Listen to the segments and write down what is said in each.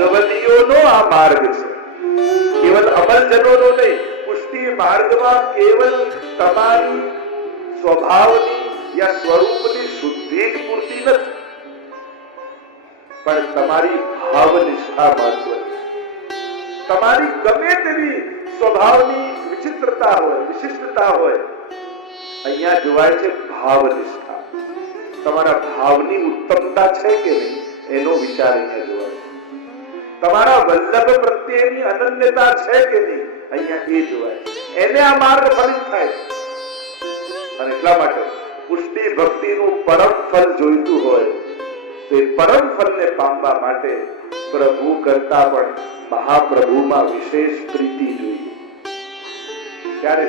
ભગવતીઓનો આ માર્ગ છે, કેવલ અમલજનોનો નહીં. પુષ્ટિ માર્ગમાં કેવલ તમારી સ્વભાવની યા સ્વરૂપની શુદ્ધિ જ પૂરતી નથી, પણ તમારી ભાવનિષ્ઠા મહત્વની. તમારી ગમે તેવી સ્વભાવની વિચિત્રતા હોય, વિશિષ્ટતા હોય, અહીંયા જોવાય છે ભાવનિષ્ઠા. તમારા ભાવની ઉત્તમતા છે કે નહીં એનો વિચાર અહીંયા જોવાય. તમારા વલ્લભ પ્રત્યેની અનન્યતા છે કે નહીં અહીંયા એ જોવાય. એને આ માર્ગ ફલિત થાય. અને એટલા માટે પુષ્ટિ ભક્તિનું પરમ ફલ જોઈતું હોય તો એ પરમ ફલને પામવા માટે પ્રભુ કરતા પણ મહાપ્રભુમાં વિશેષ પ્રીતિ જોઈએ. ત્યારે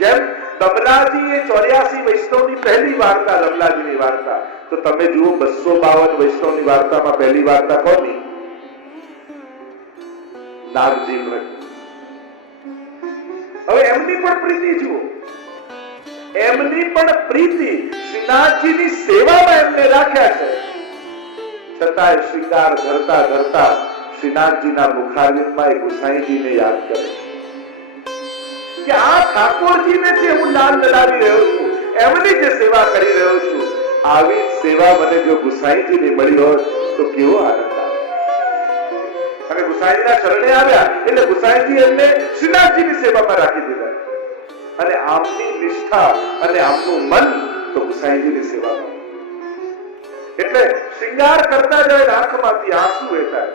જેમ દમલાજી એ 84 વૈષ્ણવની પહેલી વાર્તા, દમલાજીની વાર્તા, તો તમે જુઓ 252 વૈષ્ણવની વાર્તામાં પહેલી વાર્તા કોની? નાગજી વ્રત. હવે એમની પણ પ્રીતિ જુઓ, એમની પણ પ્રીતિ શ્રીનાથજીની સેવામાં એમને રાખ્યા છે. છતાંય શ્રીંગાર ધરતા ધરતા શ્રીનાથજીના મુખારવિંદમાં એ ગુસાઈજીને યાદ કરે કે આ ઠાકોરજીને જે હું લાલ લડાવી રહ્યો છું, એમની જે સેવા કરી રહ્યો છું, આવી સેવા મને જો ગુસાઈજીને મળી હોત તો કેવો આનંદ આવે. અને ગુસાઈજીના શરણે આવ્યા એટલે ગુસાઈજી એમને શ્રીનાથજીની સેવામાં રાખી દીધા. અને આમની નિષ્ઠા અને આમનું મન તો ગુસાઈજીની સેવામાં. એટલે શૃંગાર કરતા જાય આંખમાંથી આંસુ વહેતા.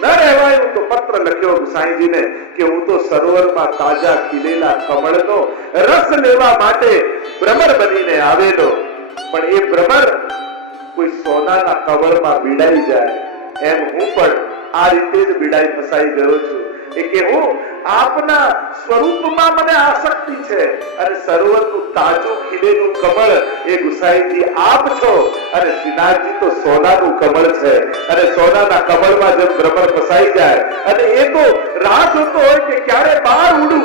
ન રહેવાયું તો પત્ર લખ્યો ગુસાઈજીને કે હું તો સરોવરમાં તાજા ખીલેલા કમળનો રસ લેવા માટે ભ્રમર બનીને આવેલો, પણ એ ભ્રમર કોઈ સોનાના કવળમાં બીડાઈ જાય એમ હું પણ આ રીતે જ બીડાઈ ફસાઈ ગયો છું. એ કે હું આપના સ્વરૂપમાં મને આસક્તિ છે, અને સરોવરનું તાજું ખીલેલું કમળ એ ગુસાઈજી આપ છો, અને શ્રીનાથજી તો સોનાનું કમળ છે, અને સોનાના કમળમાં જેમ ભ્રમર ફસાઈ જાય અને એ તો રાહ જોતો હોય કે ક્યારે બહાર ઉડું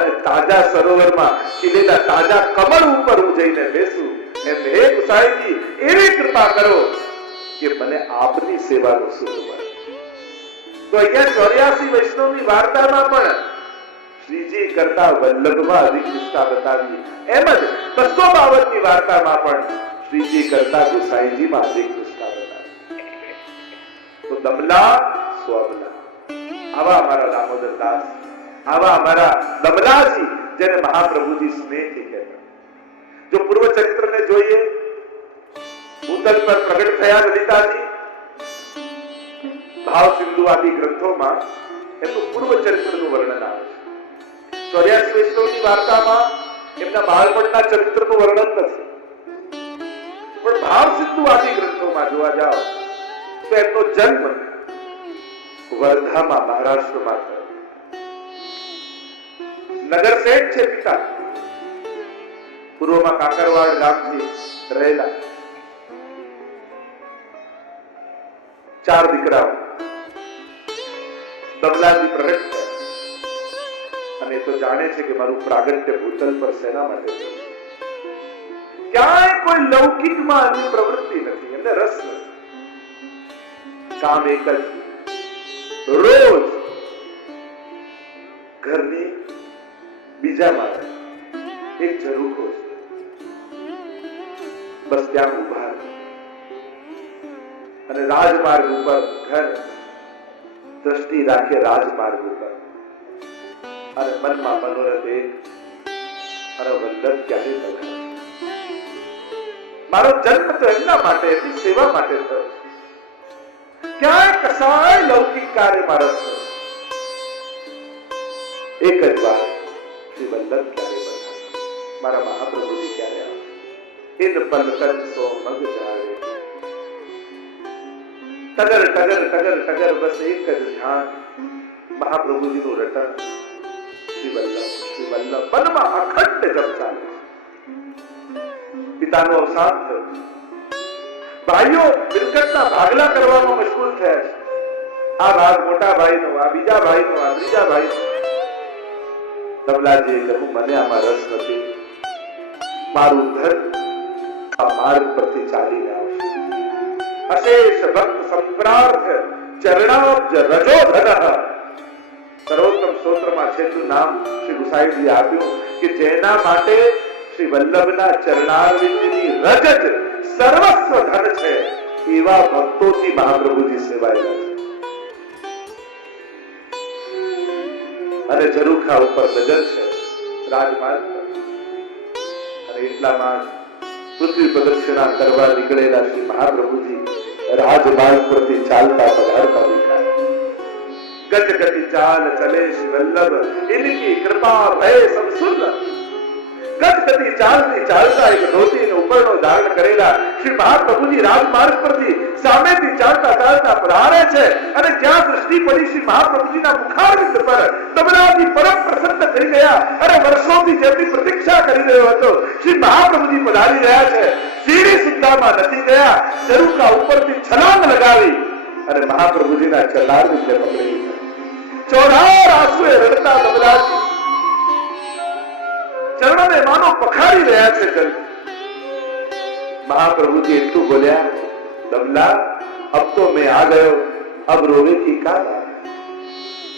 અને તાજા સરોવરમાં ખીલેલા તાજા કમળ ઉપર હું જઈને બેસું, એમ હે ગુસાઈજી એવી કૃપા કરો કે મને આપની સેવાનું સુખ મળે. તો અહીંયા 84 વૈષ્ણવની વાર્તામાં પણ શ્રીજી કરતા વલ્લભમાં અધિક નિષ્ઠા બતાવી, એમ જ 252 ની વાર્તામાં પણ શ્રીજી કરતા ગુસાઈજીમાં અધિક નિષ્ઠા બતાવી. તો દમલા સ્વબલા, આવા અમારા દામોદર દાસ, આવા અમારા દમલાજી, જેને મહાપ્રભુજી સ્નેહથી કહેતા. જો પૂર્વ ચરિત્રને જોઈએ, ભૂતલ પર પ્રગટ થયા લલિતાજી, ભાવ સિંધુ આદિ ગ્રંથોમાં એમનું પૂર્વ ચરિત્રનું વર્ણન આવે છે. 84 વૈષ્ણવની વાર્તામાં એમના બાળપણના ચરિત્રનું વર્ણન નથી, પણ ભાવ સિંધુ આદિ ગ્રંથોમાં જોવા જાઓ તો એમનો જન્મ વર્ધામાં, મહારાષ્ટ્રમાં થયો. નગર શેઠ છે પિતા, પૂર્વમાં કાકરવાડ ગામથી રહેલા. 4 દીકરાઓ. દમલાજી પ્રગટ થયા અને તો જાણે છે કે મારું પ્રાગટ્ય ભૂતલ પર શેના માટે થયું. ક્યાંય કોઈ લૌકિકમાં એની પ્રવૃત્તિ નથી, એમને રસ નથી. કામ એક જ, રોજ ઘરની બીજા માળે એક ઝરૂખો છે, બસ ત્યાં ઉભા અને રાજમાર્ગ ઉપર ઘર દ્રષ્ટિ રાખે, રાજમાર્ગ ઉપર, અને મનમાં મનોરથ એક, મારો વલ્લભ ક્યારે પધારશે. મારો જન્મ તો એમના માટે, એમની સેવા માટે થયો. ક્યાંય કસાય લૌકિક કાર્યમાં રસ નથી. એક જ વાત, શ્રી વલ્લભ ક્યારે પધારશે, મારા મહાપ્રભુજી ક્યારે આવશે. ઇન પલકન સો મગ જાવે, ટગર ટગર ટગર ટગર, બસ એક જ ધ્યાન, મહાપ્રભુજીનું રટણ. શ્રી વલ્લભ, શ્રી વલ્લભ, મનમાં અખંડ જપ ચાલે. પિતાનું અવસાન થયું, ભાઈઓ મિલકતના ભાગલા કરવામાં મશગુલ થયા છે. આ ભાગ મોટા ભાઈનો, આ બીજા ભાઈનો, આ ત્રીજા ભાઈનો. દમલાજીએ કહ્યું મને આમાં રસ નથી, મારું ઘર આ માર્ગ પરથી ચાલીને આવશે અશેષ ભક્ત સંપ્રાર્થ ચરણાબ્જ રજોધન. સર્વોત્તમ સ્તોત્રમાં છેલ્લું નામ શ્રી ગુસાઈજી આપ્યું કે જેના માટે શ્રી વલ્લભના ચરણારવિંદની રજ જ સર્વસ્વ ધન છે, એવા ભક્તોથી મહાપ્રભુજી સેવાયેલા છે. અને ઝરૂખા ઉપર નજર છે રાજમાર્ગ પર. અને એટલામાં પૃથ્વી પ્રદક્ષિણા કરવા નીકળેલા શ્રી મહાપ્રભુજી રાજમાર્ગ પરથી ચાલતા પધારતા દેખાય. गज गति चाल चले श्री वल्लभ, इनकी कृपा भय सब सुन. ગજ ગતિ ચાલતી ચાલતા એક ધોતી ને ઉપરનો ધારણ કરેલા શ્રી મહાપ્રભુજી રાજમાર્ગ પરથી સામેથી ચાલતા ચાલતા પધારે છે. અને જ્યાં દૃષ્ટિ પડી શ્રી મહાપ્રભુજીના મુખારવિંદ પર તબલાજી પરમ પ્રસન્ન થઈ ગયા. અને વર્ષોથી જેમની પ્રતીક્ષા કરી રહ્યો હતો શ્રી મહાપ્રભુજી પધારી રહ્યા છે. સીડી સુદ્ધામાં નથી ગયા, ઝરૂખા ઉપરથી છલાંગ લગાવી અને મહાપ્રભુજીના ચરણારવિંદને પકડી ચોરાર આંસુએ રડતા તબલાજી ચરણોને માનો પખારી રહ્યા છે. महाप्रभु जी એટલું બોલ્યા, દમલા अब तो मैं आ गयो, अब रोने की का बात,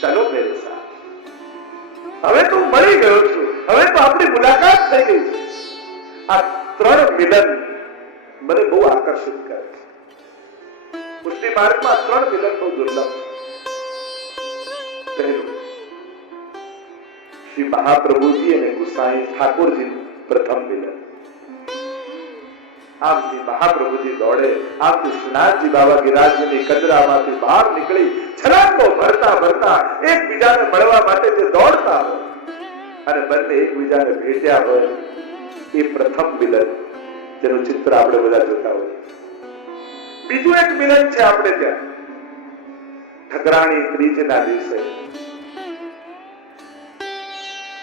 चलो मेरे साथ. હવે તો મળી ગયો છું, હવે તો આપણી મુલાકાત થઈ ગઈ છે. આ ત્રણ મિલન મને બહુ આકર્ષિત કરે છે. મુસ્લિમ માર્ગમાં ત્રણ મિલન બહુ દુર્લભ છે. પહેલું શ્રી મહાપ્રભુજી અને ગુસાઈ ઠાકોરજીનું પ્રથમ મિલન. આમથી મહાપ્રભુજી દોડે, આમથી શ્રીનાથજી બાબા ગિરાજની કચરામાંથી બહાર નીકળી છલાંગો ભરતા ભરતા એકબીજાને મળવા માટે જે દોડતા હોય અને બંને એકબીજાને ભેટ્યા હોય, એ પ્રથમ મિલન જેનું ચિત્ર આપણે બધા જોતા હોઈએ. બીજું એક મિલન છે આપણે ત્યાં ઠકરાણી ત્રીજના દિવસે,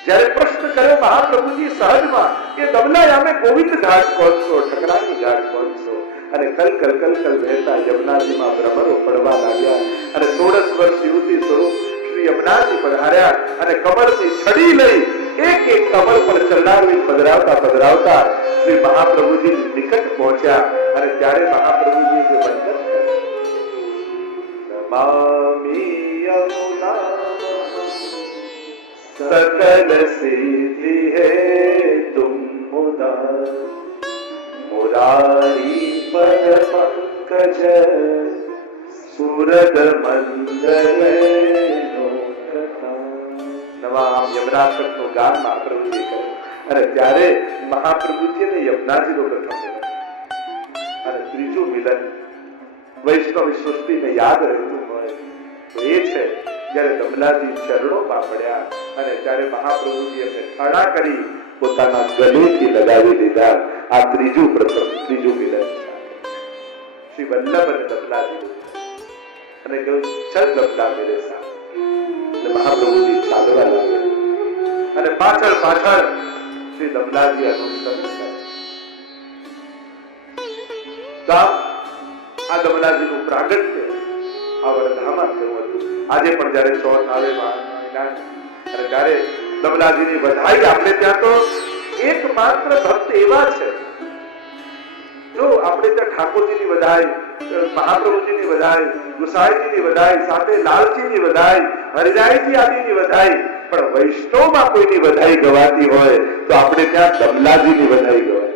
જ્યારે પ્રશ્ન કર્યો મહાપ્રભુજી સહજમાં કે દમલા અમે ગોવિંદ ઘાટ પહોંચશો, ઠકરાણી ઘાટ પહોંચશો. અને કલ કલ કલ કલ વહેતા યમુનાજીમાં ભ્રમરો પડવા લાગ્યા. અને 16 વર્ષ યુવતી સ્વરૂપ શ્રી યમુનાજી પધાર્યા અને કમળથી છડી લઈ એક એક કમળ પર ચરણારવિંદ પધરાવતા પધરાવતા શ્રી મહાપ્રભુજી નિકટ પહોંચ્યા. અને ત્યારે મહાપ્રભુજી જે વંદન નમામિ યમુના सकल सिद्धि है तुम मुदा, मुरारी पद पंकज सुरद मंदर નવા યમરાજનું ગાન મહાપ્રભુજી કર્યું. અને ત્યારે મહાપ્રભુજી અને યમુનાજીનો પ્રથમ મિલન. અને ત્રીજું મિલન વૈષ્ણવ સૃષ્ટિને યાદ રહેતું હોય તો એ છે જ્યારે દમલાજી ચરણોમાં પડ્યા અને ત્યારે મહાપ્રભુજી એમને ઠાડા કરી પોતાના ગલેથી લગાવી દીધા. આ ત્રીજું મિલન શ્રી વલ્લભ અને દમલાજી. અને કહ્યું ચલ દમલા મેરે સાથ. એટલે મહાપ્રભુજી ચાલવા લાગ્યા અને પાછળ પાછળ શ્રી દમલાજી અનુસરણ કરે. આ દમલાજીનું પ્રાગટ્ય આ વરધામાં થયું હતું. આજે પણ જયારે ચોથ આવે અને ત્યારે દમલાજીની વધાઈ, આપણે ત્યાં તો એકમાત્ર ભક્ત એવા છે, જો આપણે ત્યાં ઠાકોરજીની વધાઈ, મહાપ્રભુજીની વધાઈ, ગુસાઈજીની વધાઈ, સાથે લાલજીની વધાઈ, હરિજાઈજી આદિની વધાઈ, પણ વૈષ્ણવમાં કોઈની વધાઈ ગવાતી હોય તો આપણે ત્યાં દમલાજીની વધાઈ ગવાય.